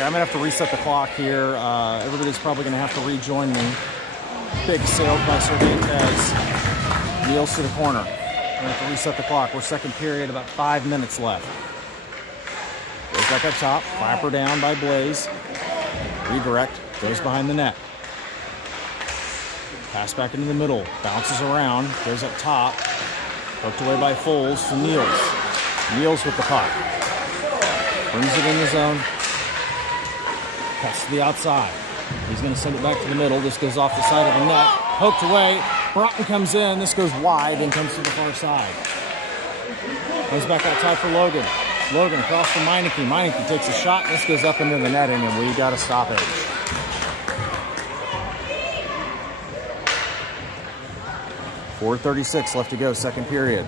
Okay, I'm going to have to reset the clock here. Everybody's probably going to have to rejoin me. Big sailed by Cervantes. Kneels to the corner. I'm going to have to reset the clock. We're second period, about 5 minutes left. Goes back up top. Flapper down by Blaze. Redirect. Goes behind the net. Pass back into the middle. Bounces around. Goes up top. Hooked away by Foles to Niels. Niels with the puck. Brings it in the zone. Pass to the outside. He's going to send it back to the middle. This goes off the side of the net. Poked away. Broughton comes in. This goes wide and comes to the far side. Goes back outside for Logan. Logan across for Meineke. Meineke takes a shot. This goes up into the netting, and we got to stop it. .436 left to go, second period.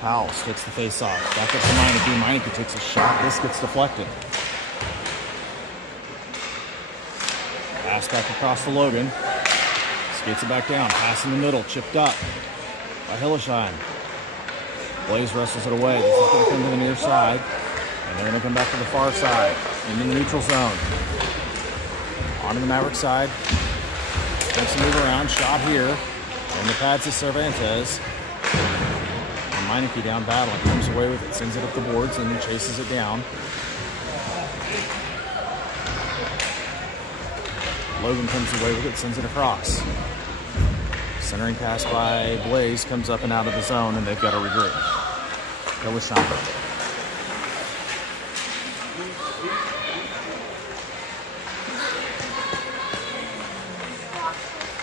Powell takes the face off. Back up to Meineke. Meineke takes a shot. This gets deflected. Pass back across to Logan. Skates it back down. Pass in the middle. Chipped up by Hillesheim. Blaze wrestles it away. This is going to come to the near side. And they're going to come back to the far side. Into the neutral zone. Onto the Maverick side. Makes a move around. Shot here. And the pads to Cervantes. Meineke down battling, comes away with it, sends it up the boards, and then chases it down. Logan comes away with it, sends it across. Centering pass by Blaze comes up and out of the zone, and they've got to regroup. Go with Schomburg.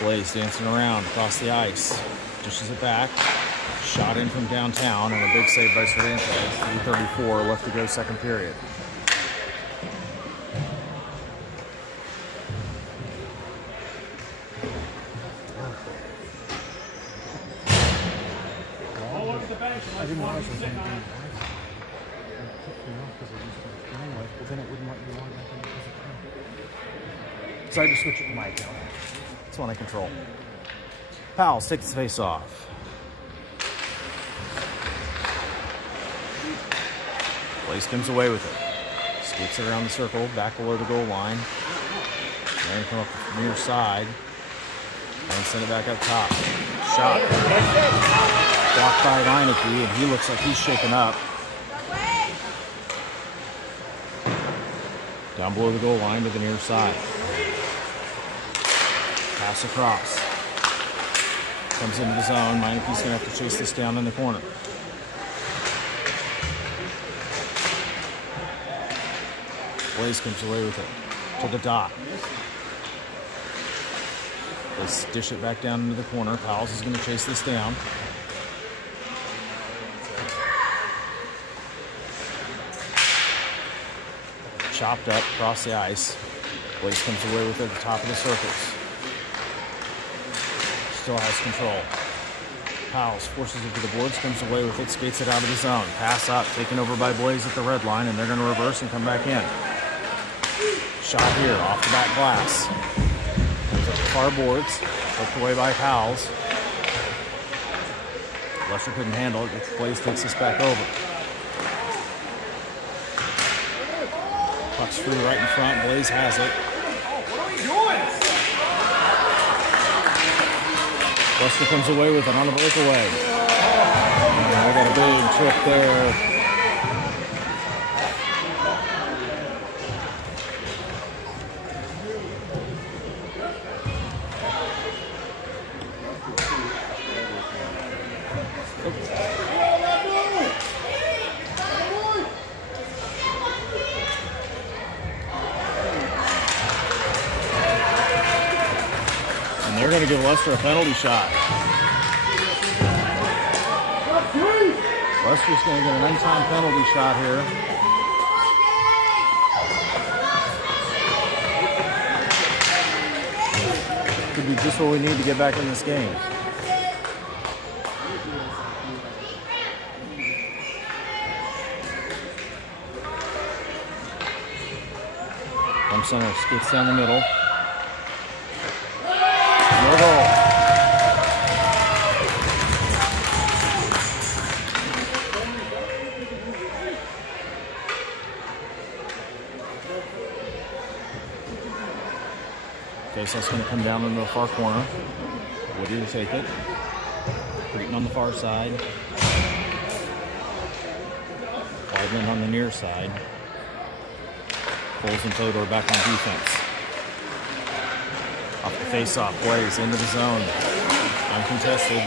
Blaze dancing around across the ice, dishes it back. Shot in from downtown and a big save by Cervantes. 3:34 left to go, second period. I didn't realize it was anything. It kicked me off because I used it anyway, but then it wouldn't let me log back in because it couldn't. So I just switch it to my account. That's one I control. Powell takes the face off. Blaze comes away with it. Skates it around the circle, back below the goal line. Then come up the near side. And send it back up top. Shot. Blocked by Meineke, and he looks like he's shaken up. Down below the goal line to the near side. Pass across. Comes into the zone. Meineke's going to have to chase this down in the corner. Blaze comes away with it to the dot. Let's dish it back down into the corner. Powell's is going to chase this down. Chopped up across the ice. Blaze comes away with it at the top of the circles. Still has control. Powell's forces it to the boards, comes away with it, skates it out of the zone. Pass up, taken over by Blaze at the red line, and they're going to reverse and come back in. Shot here, off the back glass. Goes up the far boards, poked away by Powell's. Lester couldn't handle it, but Blaze takes this back over. Puck's free right in front, Blaze has it. What are we doing? Lester comes away with it on the breakaway. And we got a big trip there. They're going to give Lester a penalty shot. Lester's going to get an untimed penalty shot here. Could be just what we need to get back in this game. From center, skates down the middle. No goal. Faceoff's going to come down into the far corner. Woody to take it. Creighton on the far side. Weidland on the near side. Foles and Fodor back on defense. Off the face-off, Blaze into the zone. Uncontested.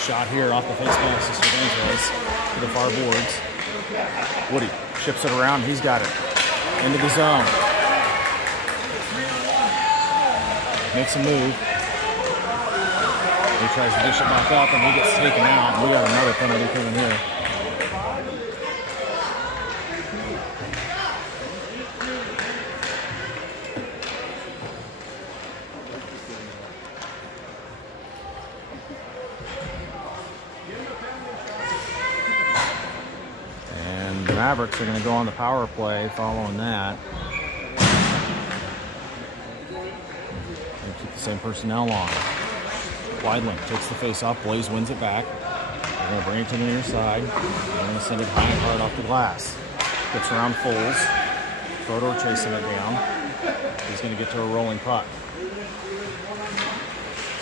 Shot here off the face mask to Cervantes to the far boards. Woody chips it around. He's got it. Into the zone. Makes a move. He tries to dish it back up and he gets taken out. We got another penalty coming here. And the Mavericks are going to go on the power play following that. Keep the same personnel on. Weidland takes the face off. Blaze wins it back. They're going to bring it to the near side. They're going to send it high and hard off the glass. Gets around Foles. Fodor chasing it down. He's going to get to a rolling puck.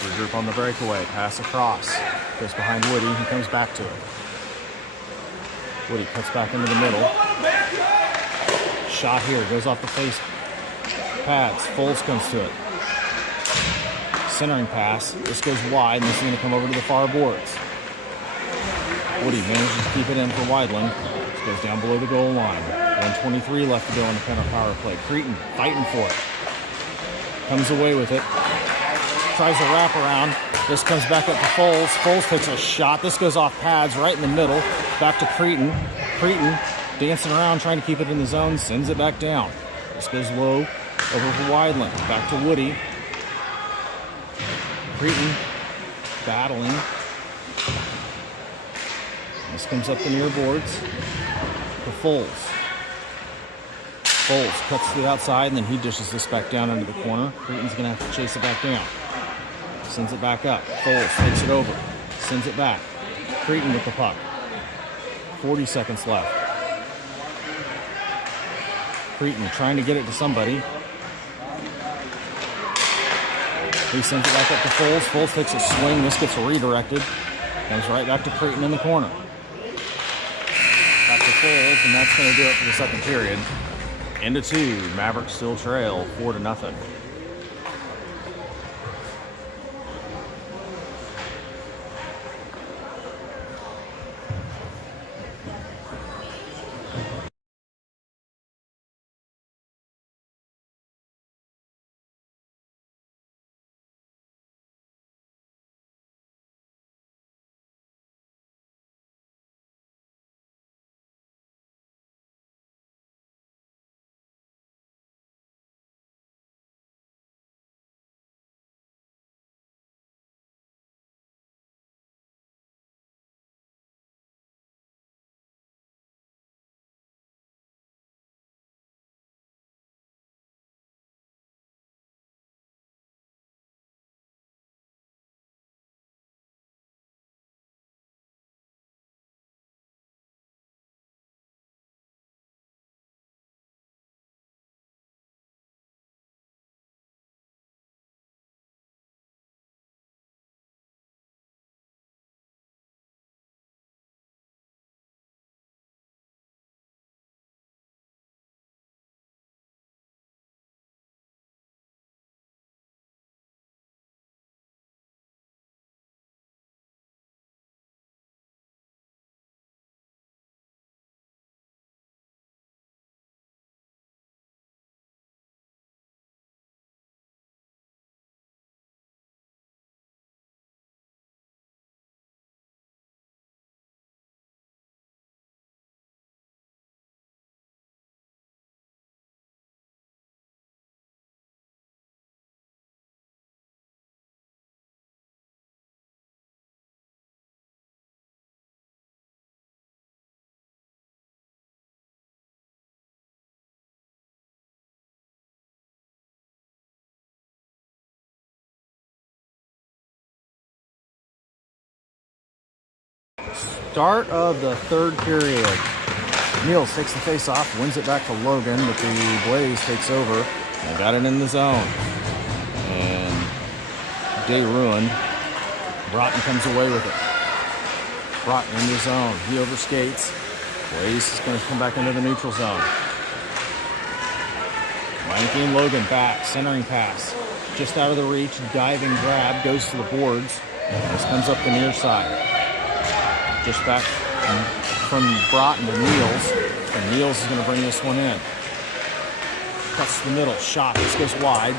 Regroup on the breakaway. Pass across. Goes behind Woody. He comes back to it. Woody cuts back into the middle. Shot here. Goes off the face pads. Foles comes to it. Centering pass. This goes wide, and this is going to come over to the far boards. Woody manages to keep it in for Weidland. This goes down below the goal line. 1:23 left to go on the penalty power play. Creighton fighting for it. Comes away with it. Tries to wrap around. This comes back up to Foles. Foles takes a shot. This goes off pads right in the middle. Back to Creighton. Creighton dancing around trying to keep it in the zone. Sends it back down. This goes low over for Weidland. Back to Woody. Creighton battling. This comes up the near boards to Foles. Foles cuts to the outside and then he dishes this back down into the corner. Creighton's going to have to chase it back down. Sends it back up. Foles takes it over. Sends it back. Creighton with the puck. 40 seconds left. Creighton trying to get it to somebody. He sends it back up to Foles. Foles takes a swing. This gets redirected. Comes right back to Creighton in the corner. Back to Foles, and that's going to do it for the second period. Into 2. Mavericks still trail 4-0. Start of the third period. Niels takes the face off, wins it back to Logan, but the Blaze takes over. And got it in the zone. And day ruined. Broughton comes away with it. Broughton in the zone. He overskates. Blaze is going to come back into the neutral zone. Meineke and Logan back. Centering pass. Just out of the reach. Diving grab. Goes to the boards. This comes up the near side. Just back from Broughton to Niels. And Niels is going to bring this one in. Cuts to the middle. Shot. This goes wide.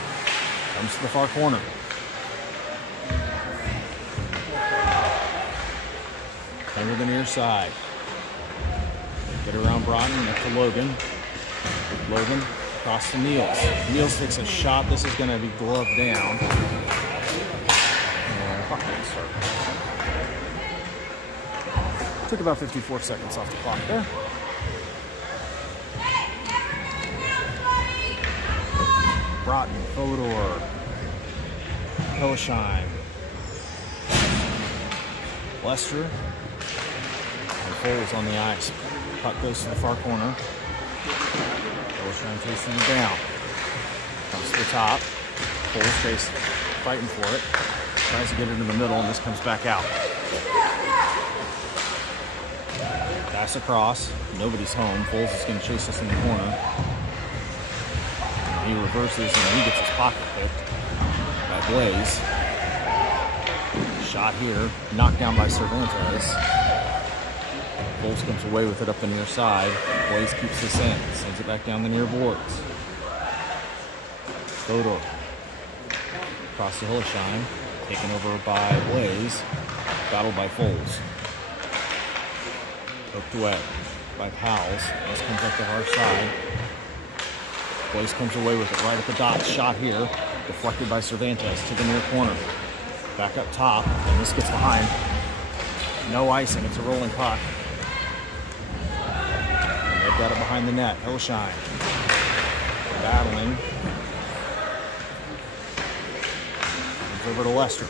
Comes to the far corner. Under the near side. Get around Broughton, up to Logan. Logan across to Niels. Niels takes a shot. This is going to be gloved down. And clock will start. Took about 54 seconds off the clock there. Broughton, Fodor, Hillesheim, Lester, and Foles on the ice. Puck goes to the far corner. Hillesheim chasing it down. Comes to the top. Foles chase, fighting for it. Tries to get it in the middle, and this comes back out. Pass across. Nobody's home. Foles is going to chase us in the corner. He reverses and he gets his pocket picked by Blaze. Shot here, knocked down by Cervantes. Foles comes away with it up the near side. Blaze keeps this in, sends it back down the near boards. Fodor across the Hillesheim, taken over by Blaze, battled by Foles. Poked away by Powles. This comes up to our side. Blaze comes away with it right at the dot. Shot here. Deflected by Cervantes to the near corner. Back up top. And this gets behind. No icing. It's a rolling puck. And they've got it behind the net. Hillesheim. Battling. Comes over to Lester.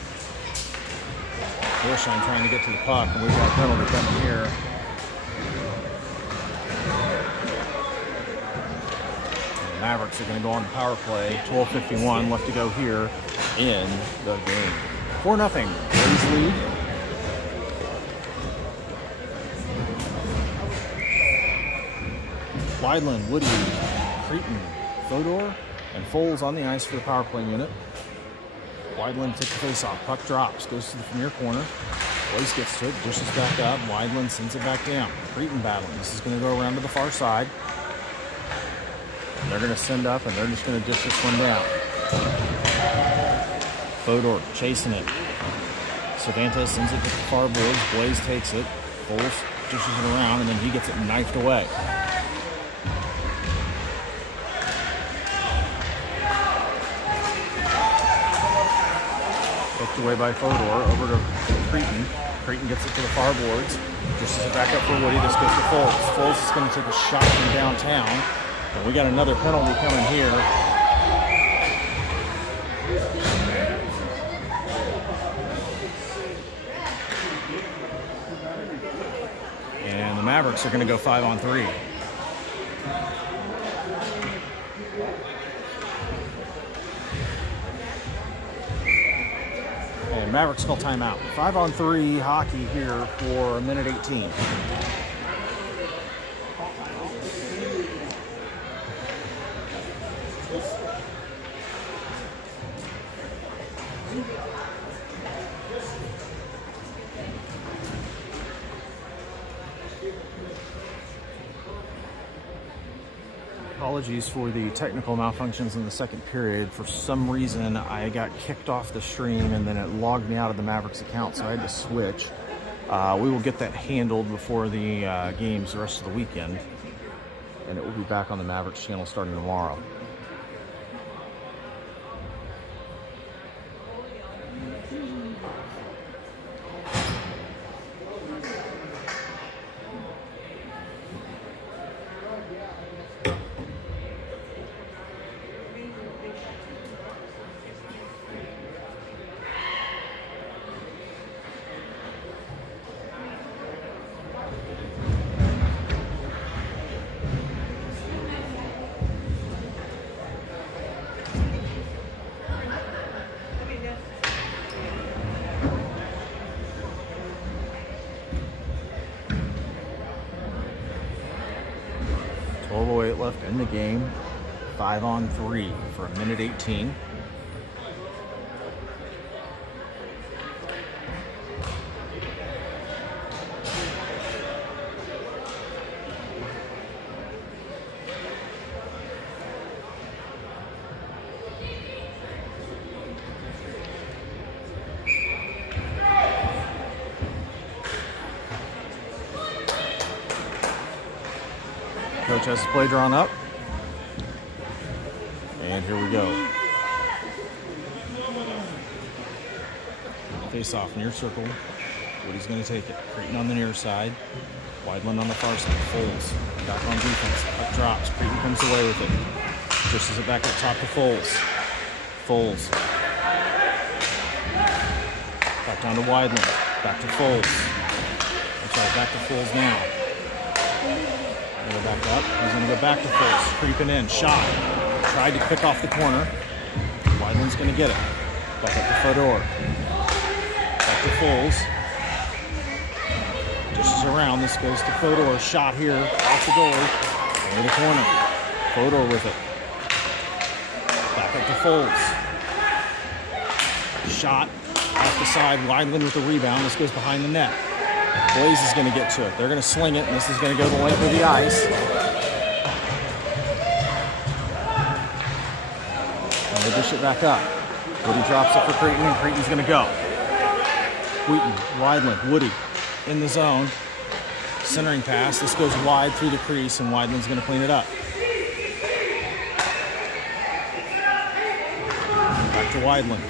Hillesheim trying to get to the puck. And we've got a penalty coming here. Mavericks are going to go on the power play. 12:51 left to go here in the game. 4-0. Blaze lead. Weidland, Woody, Cretin, Fodor, and Foles on the ice for the power play unit. Weidland takes the face off. Puck drops. Goes to the near corner. Blaze gets to it. Dishes back up. Weidland sends it back down. Cretin battling. This is going to go around to the far side. They're going to send up, and they're just going to dish this one down. Fodor chasing it. Cervantes sends it to the far boards. Blaze takes it. Foles dishes it around, and then he gets it knifed away. Hooked away by Fodor. Over to Cretin. Cretin gets it to the far boards. Dishes it back up for Woody. This goes to Foles. Foles is going to take a shot from downtown. And we got another penalty coming here. And the Mavericks are going to go 5-on-3. And Mavericks call timeout. 5-on-3 hockey here for a minute 18. Apologies for the technical malfunctions in the second period. For some reason, I got kicked off the stream and then it logged me out of the Mavericks account, so I had to switch. We will get that handled before the games the rest of the weekend, and it will be back on the Mavericks channel starting tomorrow. 8 left in the game. 5-on-3 for 1:18. Coach has the play drawn up. And here we go. Face off near circle. Woody's going to take it. Creighton on the near side. Weidland on the far side. Foles back on defense. Puck drops. Creighton comes away with it. Pushes it back up top to Foles. Foles. Back down to Weidland. Back to Foles. I'm sorry, back to Foles now. Go back up. He's going to go back to Foles. Creeping in. Shot. Tried to pick off the corner. Weidland's going to get it. Back up to Fedor. Back to Foles. Dishes around. This goes to Fedor. Shot here. Off the goalie. Into the corner. Fedor with it. Back up to Foles. Shot. Off the side. Weidland with the rebound. This goes behind the net. Blaze is going to get to it. They're going to sling it, and this is going to go the length of the ice. And they dish it back up. Woody drops it for Creighton, and Creighton's going to go. Wheaton, Weidland, Woody in the zone. Centering pass. This goes wide through the crease, and Weidland's going to clean it up. Back to Weidland.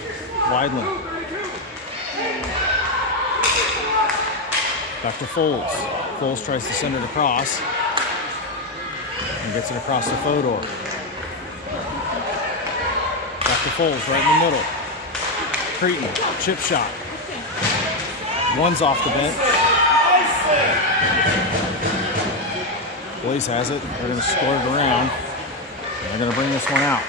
Weidland. Back to Foles. Foles tries to send it across and gets it across to Fedor. Back to Foles, right in the middle. Creighton, chip shot. One's off the bench. Blaze has it. They're going to score it around. And they're going to bring this one out.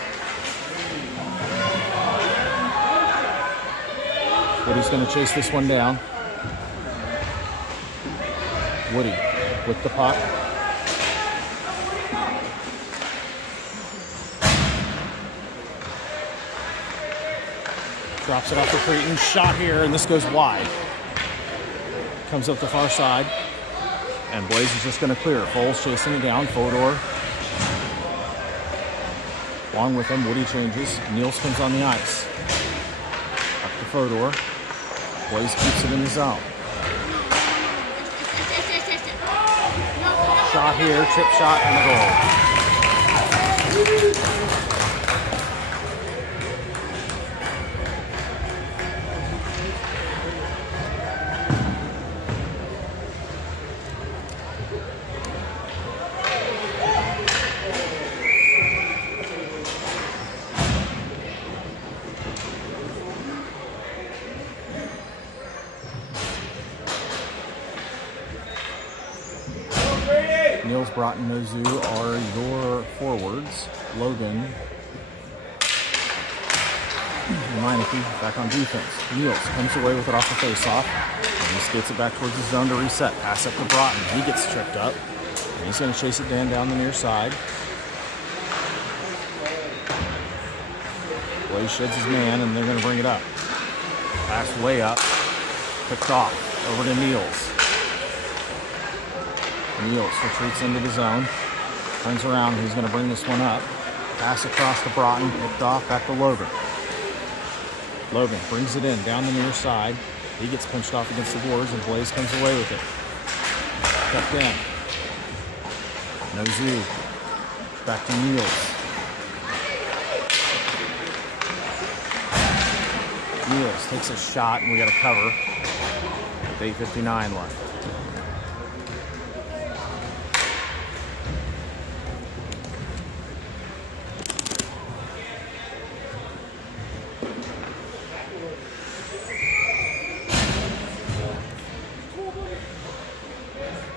Woody's going to chase this one down. Woody with the puck. Drops it off for Creighton. Shot here, and this goes wide. Comes up the far side. And Blaze is just going to clear. Foles chasing it down. Fedor. Along with him, Woody changes. Niels comes on the ice. Up to Fedor. Blaze keeps it in the zone. Shot here, chip shot, and the goal. Niels, Broughton, Nozu are your forwards. Logan and Meineke back on defense. Niels comes away with it off the face-off. And he skates it back towards the zone to reset. Pass up to Broughton. He gets tripped up. And he's going to chase it down the near side. Blaze sheds his man, and they're going to bring it up. Pass way up. Picked off. Over to Niels. Niels retreats into the zone. Turns around. He's going to bring this one up. Pass across to Broughton. Picked off. Back to Logan. Logan brings it in down the near side. He gets pinched off against the boards, and Blaze comes away with it. Tucked in. Nozu. Back to Niels. Niels takes a shot, and we got a cover with 8:59 left.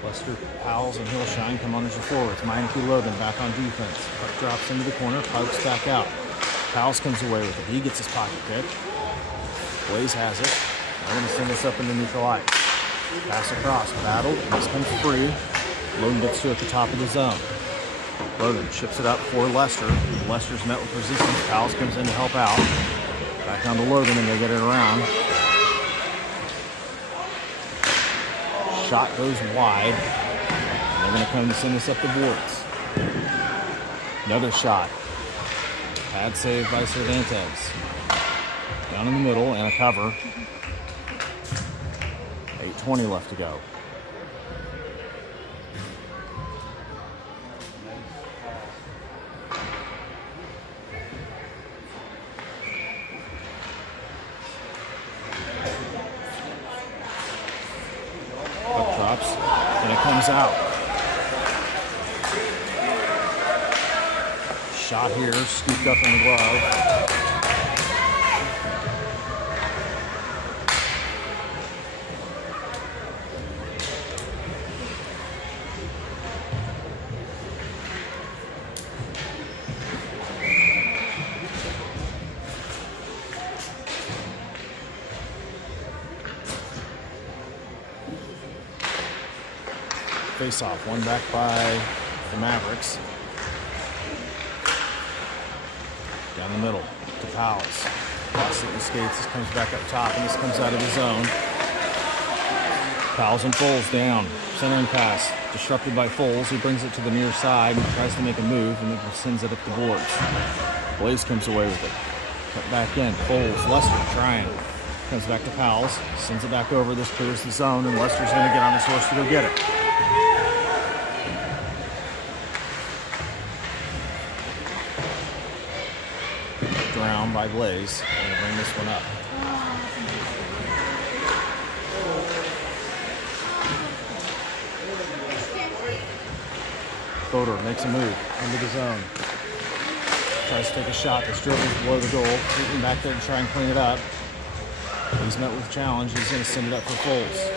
Lester, Powles, and Hillshine come on as your forwards. Meineke, Logan back on defense. Puck drops into the corner. Pokes back out. Powles comes away with it. He gets his pocket pick. Blaze has it. They're going to send this up into neutral ice. Pass across. Battled. This comes free. Logan gets to it at the top of the zone. Logan chips it up for Lester. Lester's met with resistance. Powell comes in to help out. Back down to Logan, and they get it around. Shot goes wide. And they're going to come to send this up the boards. Another shot. Bad save by Cervantes. Down in the middle and a cover. 8:20 left to go. Puck drops and it comes out. Shot here, scooped up in the glove. Face off, one back by the Mavericks. Down the middle to Powell's. Lost it in the skates. This comes back up top, and this comes out of the zone. Powell's and Foles down. Centering pass. Disrupted by Foles. He brings it to the near side and tries to make a move, and then sends it up the boards. Blaze comes away with it. Cut back in. Foles, Lester trying. Comes back to Powell's. Sends it back over. This clears the zone, and Lester's going to get on his horse to go get it. Around by Blaze. Going to bring this one up. Fodor makes a move into the zone. Tries to take a shot that's driven below the goal. Getting back there to try and clean it up. He's met with a challenge. He's going to send it up for Foles.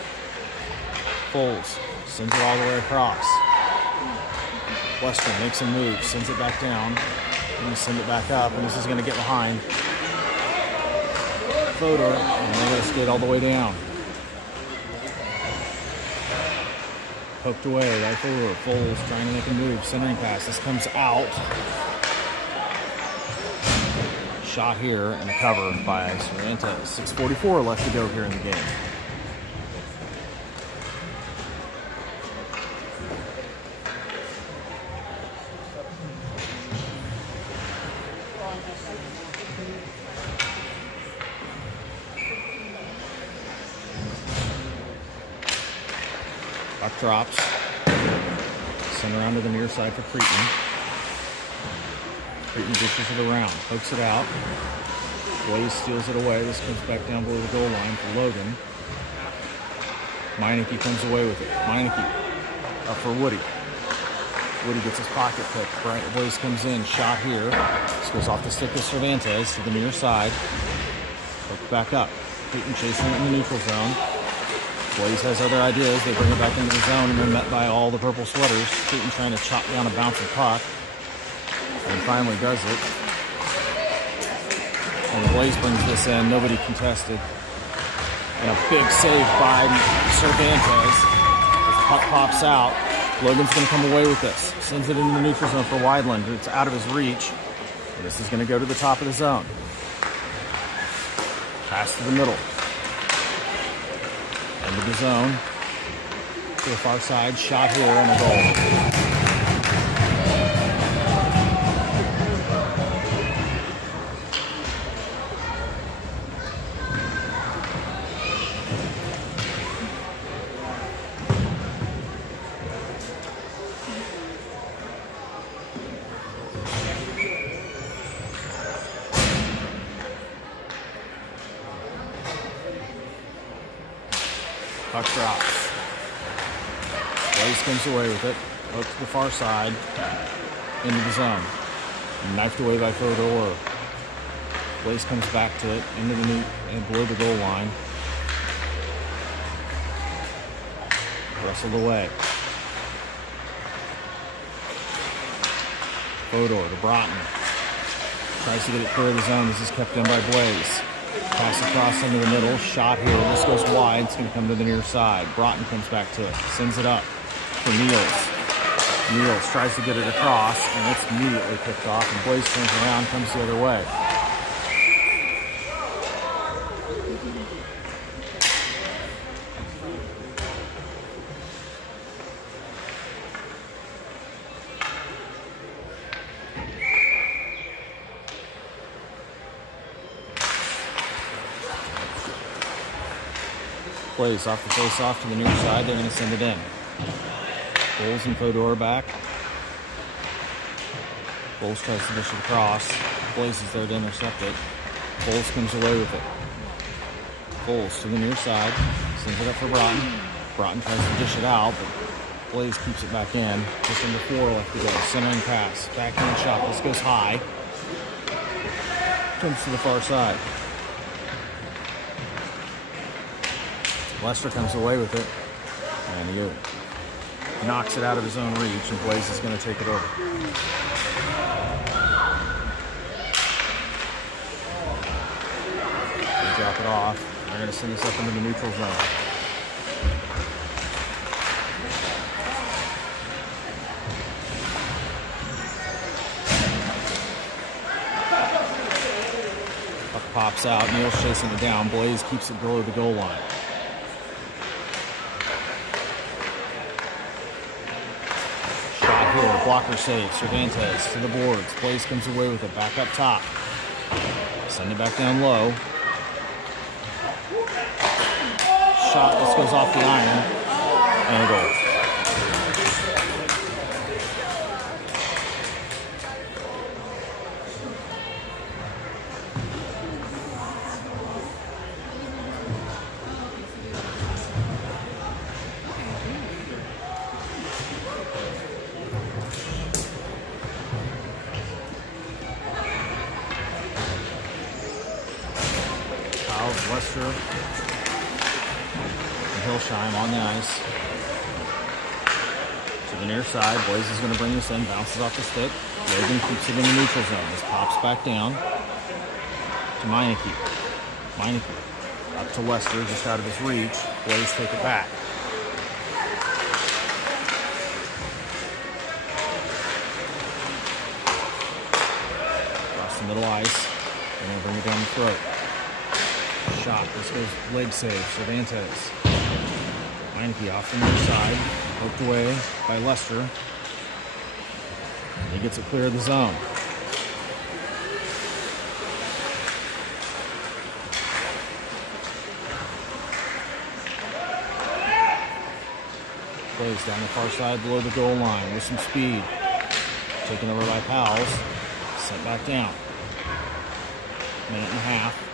Foles sends it all the way across. Western makes a move. Sends it back down. Going to send it back up, and this is going to get behind Fodor, and they're going to skate all the way down. Poked away by Fodor. Foles trying to make a move. Centering pass. This comes out. Shot here and a cover by Cervantes. 6:44 left to go here in the game. Puck drops. Sent around to the near side for Creighton. Creighton dishes it around. Pokes it out. Blaze steals it away. This comes back down below the goal line for Logan. Meineke comes away with it. Meineke up for Woody. Woody gets his pocket picked. Blaze comes in. Shot here. This goes off the stick of Cervantes to the near side. Poked back up. Creighton chasing it in the neutral zone. Blaze has other ideas. They bring it back into the zone, and they're met by all the purple sweaters. Creighton trying to chop down a bouncing puck. And finally does it. And Blaze brings this in. Nobody contested. And a big save by Cervantes. This puck pops out. Logan's going to come away with this. Sends it into the neutral zone for Wideland. It's out of his reach. And this is going to go to the top of the zone. Pass to the middle. Into the zone. To the far side. Shot here and a goal. Puck drops. Blaze comes away with it. Up to the far side. Into the zone. Knifed away by Fodor. Blaze comes back to it. Into the net and below the goal line. Wrestled away. Fodor to Broughton. Tries to get it clear of the zone. This is kept in by Blaze. Pass across into the middle. Shot here. This goes wide. It's going to come to the near side. Broughton comes back to it. Sends it up for Niels. Niels tries to get it across, and it's immediately picked off, and Blaze turns around, comes the other way. Blaze off the face-off to the near side. They're going to send it in. Bulls and Fodor back. Bulls tries to dish it across. Blaze is there to intercept it. Bulls comes away with it. Bulls to the near side. Sends it up for Broughton. Broughton tries to dish it out, but Blaze keeps it back in. Just under 4 left to go. Centering pass. Backhand shot. This goes high. Comes to the far side. Lester comes away with it, and he knocks it out of his own reach, and Blaze is going to take it over. They drop it off. They're going to send this up into the neutral zone. Puck pops out. Neal's chasing it down. Blaze keeps it below the goal line. Blocker save. Cervantes to the boards. Blaze comes away with it. Back up top. Send it back down low. Shot. This goes off the iron. And a goal. Lester and Hillsheim on the ice. To the near side, Blaze is going to bring this in, bounces off the stick. Logan keeps it in the neutral zone. This pops back down to Meineke. Meineke up to Lester, just out of his reach. Blaze take it back. Across the middle ice. They're going to bring it down the throat. Shot. This goes leg save. Cervantes. Meineke off the near side. Poked away by Lester. He gets it clear of the zone. Plays down the far side below the goal line with some speed. Taken over by Powell. Sent back down. Minute and a half.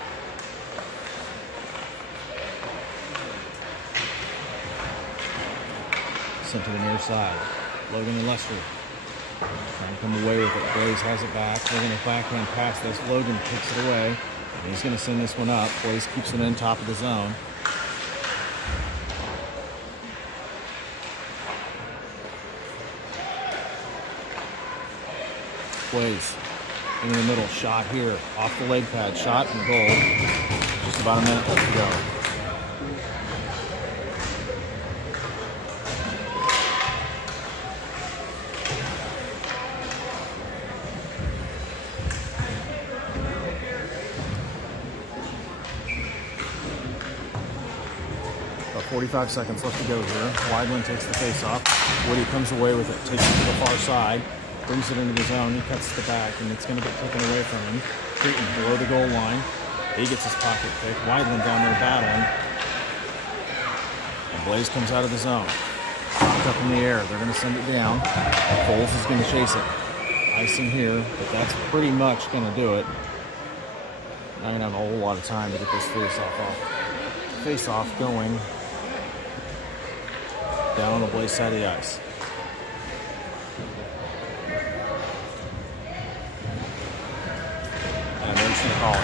Sent to the near side. Logan and Lester trying to come away with it. Blaze has it back. They're going to backhand pass this. Logan takes it away. And he's going to send this one up. Blaze keeps it in top of the zone. Blaze in the middle. Shot here. Off the leg pad. Shot and goal. Just about a minute left to go. About 45 seconds left to go here. Weidland takes the face-off. Woody comes away with it, takes it to the far side, brings it into the zone. He cuts the back, and it's going to get taken away from him. Creighton below the goal line. He gets his pocket pick. Weidland down there battling. And Blaze comes out of the zone. Knocked up in the air. They're going to send it down. Foles is going to chase it. Icing here, but that's pretty much going to do it. Not going to have a whole lot of time to get this face-off going down on the Blaze side of the ice. And there's the call.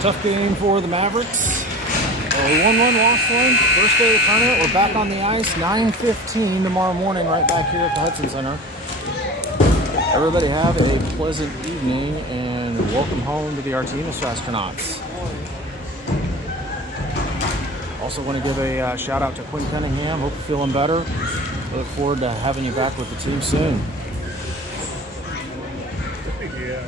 Tough game for the Mavericks. We won one, lost one. First day of the tournament. We're back on the ice. 9:15 tomorrow morning, right back here at the Hudson Center. Everybody have a pleasant evening and welcome home to the Artemis Astronauts. Also want to give a shout out to Quinn Cunningham. Hope you're feeling better. look forward to having you back with the team soon. Yeah.